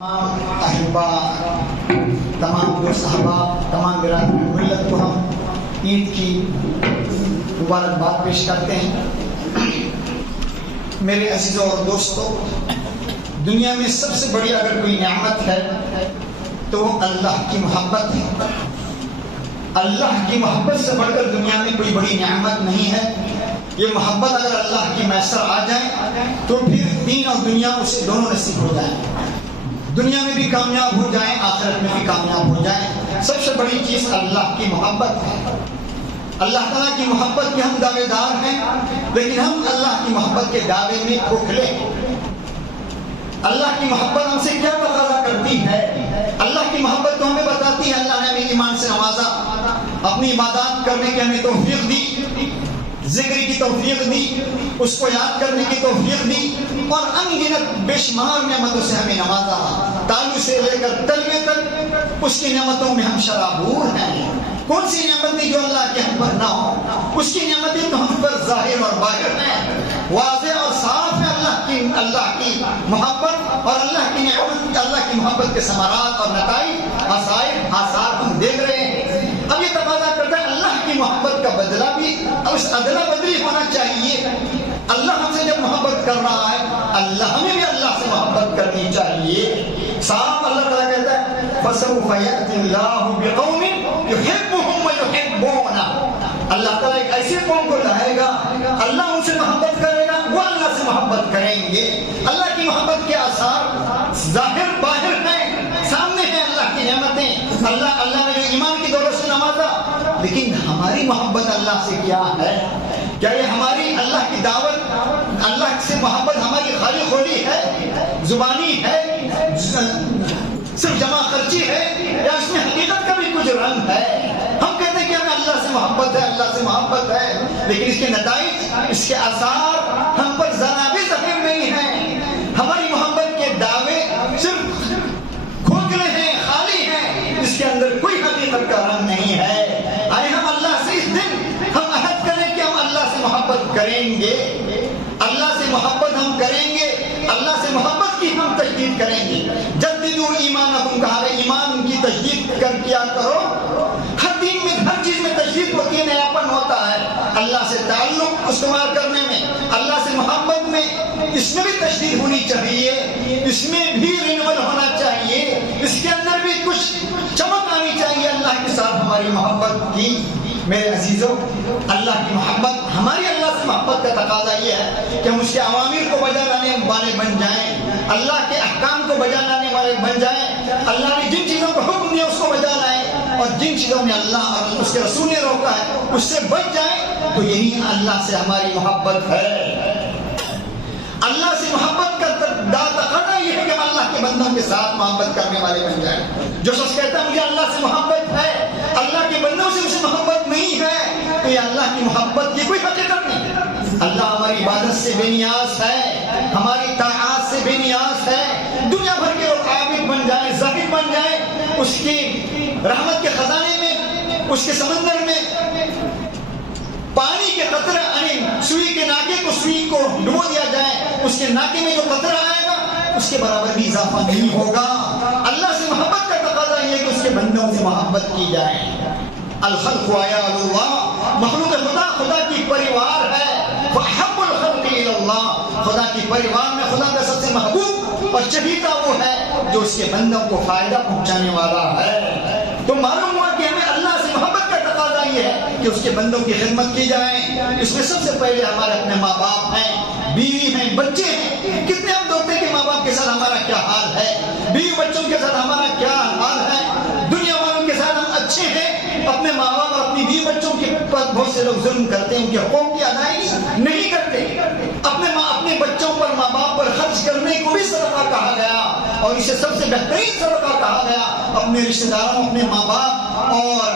تمام احبا، تمام دوست احباب، تمام برادر ملت کو ہم عید کی مبارکباد پیش کرتے ہیں۔ میرے عزیزوں اور دوستوں، دنیا میں سب سے بڑی اگر کوئی نعمت ہے تو وہ اللہ کی محبت ہے۔ اللہ کی محبت سے بڑھ کر دنیا میں کوئی بڑی نعمت نہیں ہے۔ یہ محبت اگر اللہ کی میسر آ جائے تو پھر دین اور دنیا اسے دونوں نصیب ہو جائیں، دنیا میں بھی کامیاب ہو جائیں، آخرت میں بھی کامیاب ہو جائیں۔ سب سے بڑی چیز اللہ کی محبت ہے۔ اللہ تعالیٰ کی محبت کے ہم دعوے دار ہیں، لیکن ہم اللہ کی محبت کے دعوے میں کھوکھلے ہیں۔ اللہ کی محبت ہم سے کیا تقاضا کرتی ہے؟ اللہ کی محبت تو ہمیں بتاتی ہے اللہ نے ہمیں ایمان سے نوازا، اپنی عبادات کرنے کی ہمیں توفیق دی، ذکر کی توفیق دی، اس کو یاد کرنے کی توفیق دی، اور انگنت بے شمار نعمتوں سے ہمیں نوازا۔ تالو سے لے کر تلوے تک اس کی نعمتوں میں ہم شرابور ہیں۔ کون سی نعمتیں جو اللہ کے ہم پر نہ ہو؟ اس کی نعمتیں تو ہم پر ظاہر اور باہر ہیں، واضح اور صاف ہے۔ اللہ کی محبت اور اللہ کی نعمت، اللہ کی محبت کے ثمرات اور نتائج، آثار ہم دیکھ رہے ہیں۔ اب یہ تقاضا کرتا ہے اللہ کی محبت کا بدلہ بھی اب اس ادلا بدلی ہونا چاہیے۔ اللہ ہم سے جب محبت کر رہا ہے، اللہ ہمیں بھی اللہ سے محبت کرنی چاہیے۔ صاحب اللہ تعالیٰ کہتا ہے فَسَوْفَ يَأْتِي اللَّهُ بِقَوْمٍ يُحِبُّهُمْ وَيُحِبُّونَهُ۔ اللہ تعالیٰ ایک ایسے قوم کو لائے گا، اللہ ان سے محبت کرے گا، وہ اللہ سے محبت کریں گے۔ اللہ کی محبت کے آثار ظاہر باہر ہیں، سامنے ہیں اللہ کی نعمتیں۔ اللہ نے جو ایمان کی دولت سے نوازا، لیکن ہماری محبت اللہ سے کیا ہے؟ کیا یہ ہماری اللہ کی دعوت، اللہ سے محبت ہماری خالی خولی ہے، زبانی ہے، صرف جمع خرچی ہے، یا اس میں حقیقت کا بھی کچھ رنگ ہے؟ ہم کہتے ہیں کہ ہمیں اللہ سے محبت ہے، اللہ سے محبت ہے، لیکن اس کے نتائج، اس کے آثار ہم پر ذرا بھی ظاہر نہیں ہیں۔ ہماری محبت کے دعوے صرف کھوکھلے ہیں، خالی ہیں، اس کے اندر کوئی حقیقت کا رنگ نہیں ہے۔ آئے ہم اللہ سے اس دن ہم عہد کریں کہ ہم اللہ سے محبت کریں گے، اللہ سے محبت ہم کریں گے، اللہ سے محبت کی ہم تجدید کریں گے۔ جددوا ایمانکم، کہا ہے ایمان کی تجدید کیا کرو۔ ہر دین میں، ہر چیز میں تجدید ہوتی ہے، نیاپن ہوتا ہے۔ اللہ سے تعلق استوار کرنے میں، اللہ سے محبت میں، اس میں بھی تجدید ہونی چاہیے، اس میں بھی رینول ہونا چاہیے، اس کے اندر بھی کچھ چمک آنی چاہیے اللہ کے ساتھ ہماری محبت کی۔ میرے عزیزوں، اللہ کی محبت، ہماری اللہ سے محبت کا تقاضا یہ ہے کہ ہم اس کے اوامر کو بجا لانے والے بن جائیں، اللہ کے احکام کو بجا لانے والے بن جائیں، اللہ نے جن چیزوں کو حکم دیا اس کو بجا لائیں، اور جن چیزوں میں اللہ اور اس کے رسول نے روکا ہے اس سے بچ جائیں۔ تو یہی اللہ سے ہماری محبت ہے۔ اللہ سے محبت کا تقاضا یہ ہے کہ ہم اللہ کے بندوں کے ساتھ محبت کرنے والے بن جائیں۔ جو شخص کہتا ہے مجھے اللہ سے محبت ہے، اللہ کے بندوں سے مجھے محبت نہیں ہے، تو یہ اللہ کی محبت کی کوئی حقیقت نہیں ہے۔ اللہ ہماری عبادت سے بے نیاز ہے، ہماری طاعات سے بے نیاز ہے۔ دنیا بھر کے لوگ عابد بن جائیں، زاہد بن جائیں، اس کی رحمت کے خزانے میں، اس کے سمندر میں پانی کے قطرے، یعنی سوئی کے ناکے کو، سوئی کو ڈبو دیا جائے، اس کے ناکے میں جو قطرہ آئے گا اس کے برابر بھی اضافہ نہیں ہوگا۔ اللہ سے محبت کا تقاضا یہ ہے کہ اس کے بندوں سے محبت کی جائے۔ الخلق عیال اللہ، مخلوق خدا خدا کی پریوار ہے۔ فاحب الخلق الی اللہ، خدا کی پریوار میں خدا کا سب سے محبوب اور چہیتا وہ ہے جو اس کے بندوں کو فائدہ پہنچانے والا ہے۔ تو معلوم ہوا کہ ہمیں اللہ سے محبت کا تقاضا یہ ہے کہ اس کے بندوں کی خدمت کی جائے۔ اس میں سب سے پہلے ہمارے اپنے ماں باپ ہیں، بیوی ہیں، بچے ہیں۔ کتنے ہم دیکھتے ہیں کہ ماں باپ کے ساتھ ہمارا کیا حال ہے، بیوی بچوں کے ساتھ ہمارا کیا حال ہے۔ دنیا والوں کے ساتھ ہم اچھے ہیں، اپنے ماں باپ اور اپنی بیوی بچوں کے پر بہت سے لوگ ظلم کرتے ہیں، ان کے حقوق کی ادائیگی نہیں کرتے۔ اپنے بچوں پر، ماں باپ پر خرچ کرنے کو بھی صدقہ کہا گیا، اور اسے سب سے بہترین صدقہ کہا گیا اپنے رشتہ داروں، اپنے ماں باپ اور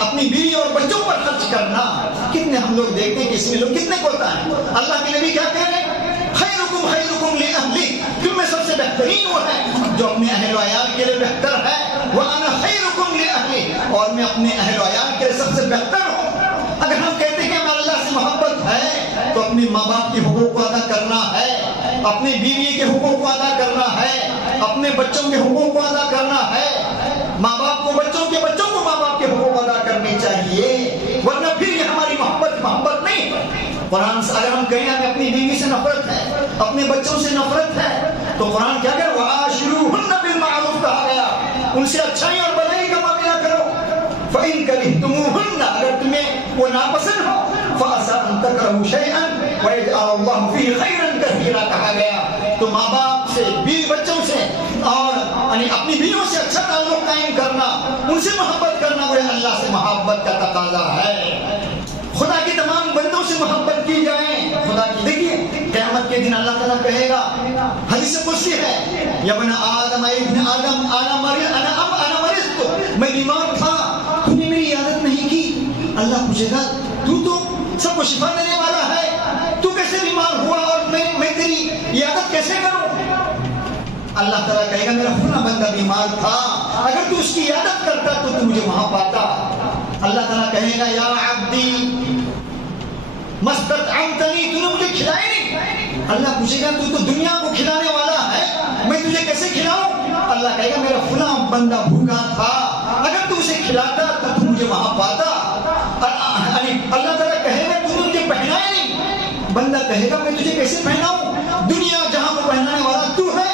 اپنی بیوی اور بچوں پر خرچ کرنا۔ کتنے ہم لوگ دیکھتے ہیں کہ اس میں لوگ کتنے کوتا ہیں۔ اللہ کے نبی کیا کہہ رہے ہیں؟ خیرکم خیرکم لأہلی، تم میں سب سے بہترین وہ ہے جو اپنے اہل و عیال کے لیے بہتر ہے۔ وَأَنَا خَيْرُكُمْ لِأَهْلِي، اور میں اپنے اہل و عیال کے لیے سب سے بہتر ہوں۔ اگر ہم کہتے ہیں کہ ہمیں اللہ سے محبت ہے تو اپنے ماں باپ کے حقوق کو ادا کرنا ہے، اپنے بیوی کے حقوق کو ادا کرنا ہے، اپنے بچوں کے حقوق کو ادا کرنا ہے، ماں باپ کو بچوں کو ماں باپ کے حقوق ادا کرنے چاہیے، ورنہ پھر یہ ہماری محبت نہیں ہے۔ قرآن سے اگر ہم کہیں ہمیں اپنی بیوی سے نفرت ہے، اپنے بچوں سے نفرت ہے، تو قرآن کیا کہ وَعَاشِرُوهُنَّ بِالْمَعْرُوفِ کہا گیا، ان سے اچھائی اور بھلائی کا معاملہ کرو۔ فَإِن كَرِهْتُمُوهُنَّ اگر تمہیں وہ ناپسند ہو فَعَسَىٰ أَن تَكْرَهُوا شَيْئًا وَيَجْعَلَ اللَّهُ فِيهِ خَيْرًا كَثِيرًا کہا گیا۔ تو ماں باپ سے، بیوی بچوں سے اور اپنی بیویوں سے اچھا تعلق قائم کرنا، ان سے محبت کرنا وہ اللہ سے محبت کا تقاضا ہے۔ خدا کے تمام بندوں سے محبت کی جائے۔ خدا کی دیکھیے قیامت کے دن اللہ تعالیٰ کہے گا، حدیث قدسی ہے، یا ابن آدم انا مرضت، میں بیمار تھا تو نے میری عیادت نہیں کی۔ اللہ پوچھے گا تو سب کو شفا دینے والا ہے، تو کیسے بیمار ہوا اور میں تیری عیادت کیسے کروں؟ اللہ تعالیٰ کہے گا میرا فلاں بندہ بیمار تھا، اگر تو اس کی عیادت کرتا تو مجھے وہاں پاتا۔ اللہ تعالیٰ کہے گا یا عبدی مستطعمتنی، تو نے مجھے کھلائے نہیں۔ اللہ پوچھے گا تو دنیا کو کھلانے والا ہے، میں تجھے کیسے کھلاؤں؟ اللہ کہے گا میرا فلاں بندہ بھوکا تھا، اگر تو اسے کھلاتا تو مجھے وہاں پاتا۔ اللہ تعالیٰ کہے گا تو نے مجھے پہنائے نہیں۔ بندہ کہے گا میں تجھے کیسے پہناؤں، دنیا جہاں کو پہنانے والا تو ہے۔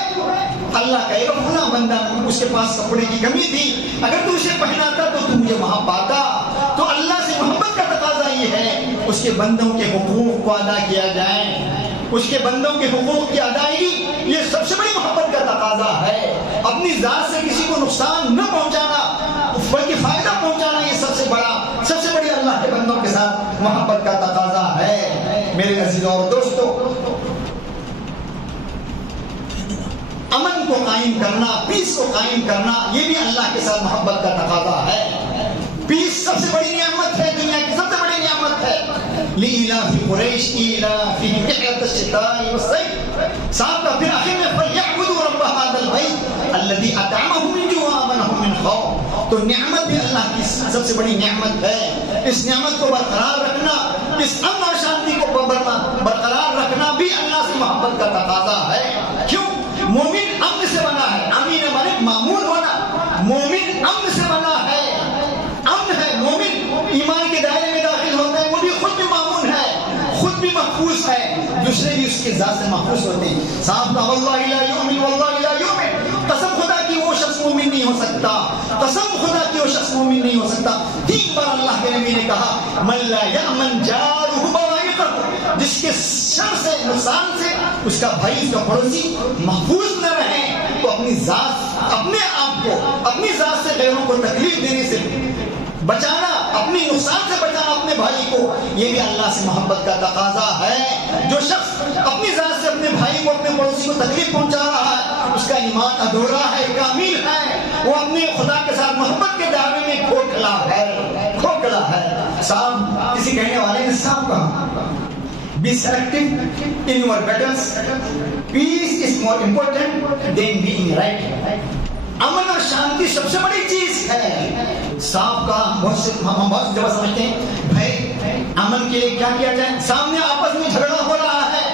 اللہ کہے گا فلاں بندہ اس کے پاس کپڑے کی کمی تھی، اگر تو اسے پہناتا تو مجھے وہاں پاتا۔ تو اللہ سے محبت کا تقاضا یہ ہے اس کے بندوں کے حقوق کو ادا کیا جائے، اس کے بندوں کے حقوق کی ادائیگی یہ سب سے بڑی محبت کا تقاضا ہے۔ اپنی ذات سے کسی کو نقصان نہ پہنچانا بلکہ فائدہ پہنچانا، یہ سب سے بڑی اللہ کے بندوں کے ساتھ محبت کا تقاضا ہے۔ میرے عزیزوں اور دوستوں، امن کو قائم کرنا، پیس کو قائم کرنا، یہ بھی اللہ کے ساتھ محبت کا تقاضا ہے۔ پیس سب سے بڑی نعمت ہے، دنیا کی سب سے بڑی نعمت ہے۔ لِإِلَافِ قُرَيْشٍ إِيلَافِهِمْ رِحْلَةَ الشِّتَاءِ وَالصَّيْفِ، صاحب کا پھر آخر میں فَلْيَعْبُدُوا رَبَّ هَٰذَا الْبَيْتِ الَّذِي أَطْعَمَهُم مِّن جُوعٍ وَآمَنَهُم مِّنْ خَوْفٍ۔ تو نعمت بھی اللہ کی سب سے بڑی نعمت ہے۔ اس نعمت کو برقرار رکھنا، اس امن اور شانتی کو برقرار رکھنا بھی اللہ سے محبت کا تقاضا ہے۔ کیوں؟ مومن امن سے بنا ہے، امین مالک معمول ہونا، مومن امن سے بنا ہے، امن ہے۔ مومن ایمان کے دائرے میں داخل ہوتا ہے، وہ بھی خود بھی معمول ہے، خود بھی محفوظ ہے، دوسرے بھی اس کے ذات سے محفوظ ہوتے ہیں۔ صاحب کا واللہ لا یؤمن واللہ لا یؤمن، قسم خدا کی وہ شخص مومن نہیں ہو سکتا، قسم خدا کی وہ شخص مومن نہیں ہو سکتا۔ 3 بار اللہ کے نبی نے کہا من لا یأمن جارہ بوائقہ، جس کے شر سے، نقصان سے اس کا بھائی، اس کا پڑوسی محفوظ نہ رہے، تو اپنی ذات، اپنے آپ کو، اپنی ذات سے غیروں کو تکلیف دینے سے بچانا، اپنی نقصان سے بچانا اپنے بھائی کو، یہ بھی اللہ سے محبت کا تقاضا ہے۔ جو شخص اپنی ذات سے اپنے بھائی کو، اپنے پڑوسی کو تکلیف پہنچا رہا ہے، اس کا ایمان ادھورا ہے، کامل ہے، وہ اپنے خدا کے ساتھ محبت کے دعوے میں کھوکھلا ہے۔ صاحب کسی کہنے والے نے صاحب کہا be selective in your battles, peace is more important than being right۔ امن اور شانتی سب سے بڑی چیز ہے۔ صاحب کا ہم بہت جب سمجھتے ہیں بھائی امن کے لیے کیا کیا جائے، سامنے آپس میں جھگڑا ہو رہا ہے،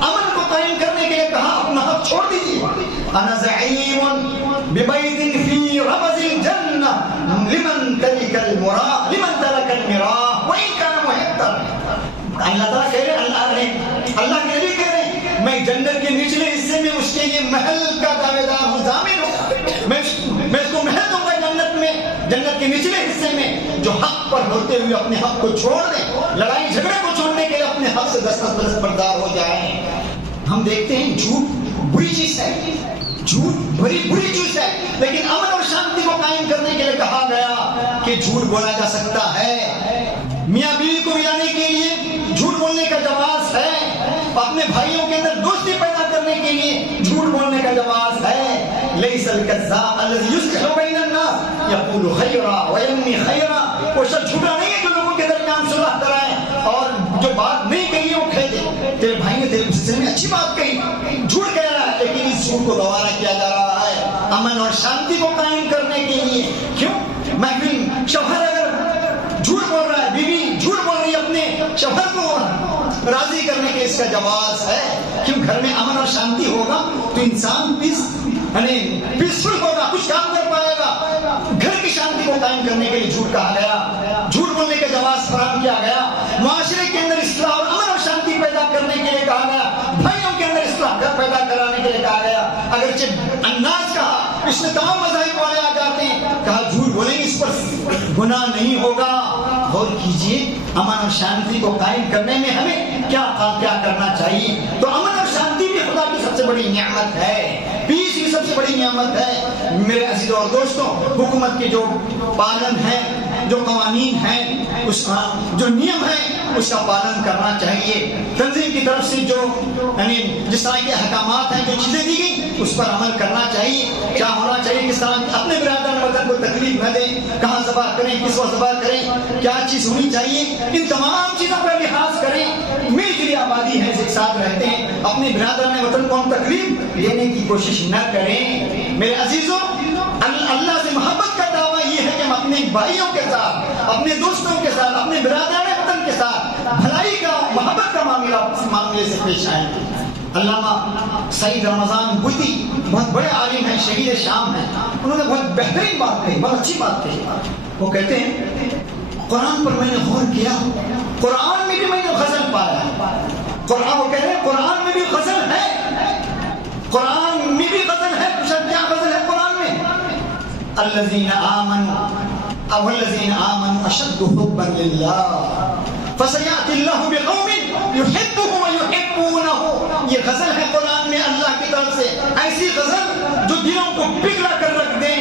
امن کو قائم کرنے کے لیے کہا اپنا حق چھوڑ دیجیے۔ انا زعیم ببیت فی ربض الجنہ لمن ترک المراء وان کان محقا۔ اللہ تعالیٰ کہہ رہے ہیں، اللہ کے نبی کہہ رہے ہیں میں جنت کے نچلے حصے میں اس کے لیے محل کا دعوے دار ہوں، ضامن ہوں، میں اس کو محل دوں گا جنت میں، جنت کے نچلے حصے میں۔ جو حق پر ہوتے ہوئے اپنے حق کو چھوڑ دیں، لڑائی جھگڑے کو چھوڑنے کے لیے اپنے حق سے دستبردار ہو جائیں۔ ہم دیکھتے ہیں جھوٹ بری چیز ہے، جھوٹ بری چیز ہے، لیکن امن اور شانتی کو قائم کرنے کے لیے کہا گیا کہ جھوٹ بولا جا سکتا ہے۔ میاں بیوی کو ملانے کے لیے جھوٹ بولنے کا جواز ہے، اپنے بھائیوں کے اندر دوستی پیدا کرنے کے لیے جھوٹ بولنے کا جواز ہے۔ لیس الکذاب الذی یصلح بین الناس یقول خیرا وینمی خیرا، وہ شخص جھوٹا نہیں ہے جو لوگوں کے درمیان صلح کرائے اور جو بات نہیں کہی ہے وہ کہہ دے، تیرے بھائی نے تیرے سلسلے میں اچھی بات کہی، جھوٹ کہہ رہا ہے، لیکن اس جھوٹ کو گوارا کیا جا رہا ہے امن اور شانتی کو قائم کرنے کے لیے۔ کیوں؟ محفل شوہر اگر جھوٹ بول رہا ہے، بیوی جھوٹ بول رہی ہے اپنے شوہر کو راضی کرنے کے، اس کا جواز ہے۔ کیوں گھر میں امن اور شانتی ہوگا تو انسان پیسفل ہوگا, کچھ کام کر پائے گا. گھر کی شانتی کو قائم کرنے کے لیے جھوٹ کہا گیا, جھوٹ بولنے کا جواز فراہم کیا گیا. معاشرے کے اندر اصلاح اور امن اور شانتی پیدا کرنے کے لیے کہا گیا. بھائیوں کے اندر اصلاح پیدا کرانے کے لیے کہا گیا. اگرچہ انداز کہا, اس میں تمام مذاہب والے آ جاتے ہیں, کہا جھوٹ بولیں گے اس پر گناہ نہیں ہوگا. غور کیجئے امن اور شانتی کو قائم کرنے میں ہمیں کیا کرنا چاہیے. تو امن اور شانتی بھی خدا کی سب سے بڑی نعمت ہے, پیس بھی سب سے بڑی نعمت ہے. میرے عزیزوں اور دوستوں, حکومت کے جو پالن ہے, جو قوانین ہیں, اس جو نیم ہے, اس کا پالن کرنا چاہیے. تنظیم کی طرف سے جو جس طرح کے احکامات ہیں, جو چیزیں دی گئی, اس پر عمل کرنا چاہیے. کیا ہونا چاہیے, کس طرح اپنے برادران وطن کو تکلیف نہ دیں, کہاں ذبح کریں, کس وقت ذبح کریں, کیا چیز ہونی چاہیے, ان تمام چیزوں کا لحاظ کریں. مل جلی آبادی ہے, ایک ساتھ رہتے ہیں, اپنے برادران وطن کو ہم تکلیف دینے کی کوشش نہ کریں. میرے عزیزوں, اللہ سے محبت کا دعویٰ یہ ہے کہ ہم اپنے بھائیوں کے ساتھ, اپنے دوستوں کے ساتھ, اپنے برادران وطن کے ساتھ بھلائی کا, محبت کا معاملے سے پیش آئیں. علامہ سعید رمضان بوتی بہت بڑے عالم ہیں, شہید شام ہیں. انہوں نے بہت بہترین بات کہی, بہت اچھی بات کہی. وہ کہتے ہیں قرآن پر میں نے غور کیا, قرآن میں بھی میں نے غزل پایا. قرآن, وہ کہہ رہے ہیں قرآن میں بھی غزل ہے, قرآن میں بھی غزل ہے. کیا غزل ہے قرآن میں؟ الذین آمنوا اشد حبا للہ فسیأتی اللہ بقوم یحبهم ویحبونه. یہ غزل ہے قرآن میں اللہ کی طرف سے, ایسی غزل جو دلوں کو پگھلا کر رکھ دیں,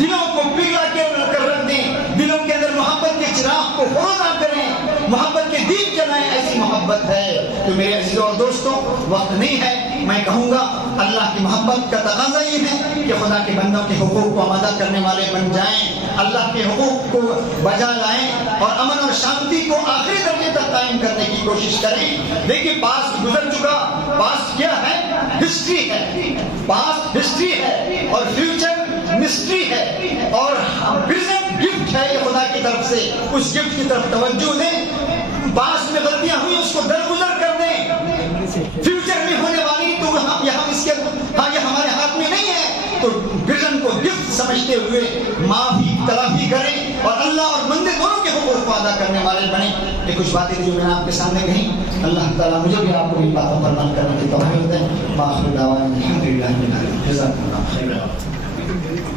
دلوں کو پگھلا کر رکھ دیں, دلوں کے اندر محبت کے چراغ کو فروزہ کریں, محبت کے دیپ جلائیں. ایسی محبت ہے. تو میرے عزیزوں اور دوستوں, وقت نہیں ہے, میں کہوں گا اللہ کی محبت کا تقاضا یہ ہے کہ خدا کے بندوں کے حقوق کو ادا کرنے والے بن جائیں, اللہ کے حقوق کو بجا لائیں اور امن اور شانتی کو آخری درجے تک قائم کرنے کی کوشش کریں. دیکھیے پاسٹ گزر چکا, پاسٹ کیا ہے, ہسٹری ہے. پاسٹ ہسٹری ہے اور فیوچر مسٹری ہے, اور پریزنٹ گفٹ ہے یہ خدا کی طرف سے. اس گفٹ کی طرف توجہ دیں. پاسٹ میں غلطیاں ہوئی اس کو درگزر کر دیں. فیوچر میں ہونے والی تو ہم اس کے یہ ہمارے ہاتھ میں نہیں ہے, تو ویژن کو گفٹ سمجھتے ہوئے معافی تلافی کریں اور اللہ اور بندے دونوں کے حقوق کو ادا کرنے والے بنیں. یہ کچھ باتیں جو میں نے آپ کے سامنے کہیں, اللہ تعالیٰ مجھے بھی آپ کو ان باتوں پر عمل کرنے کی توفیق دے. باخر دعوانا الحمدللہ رب العالمین. جزاکم اللہ خیرا.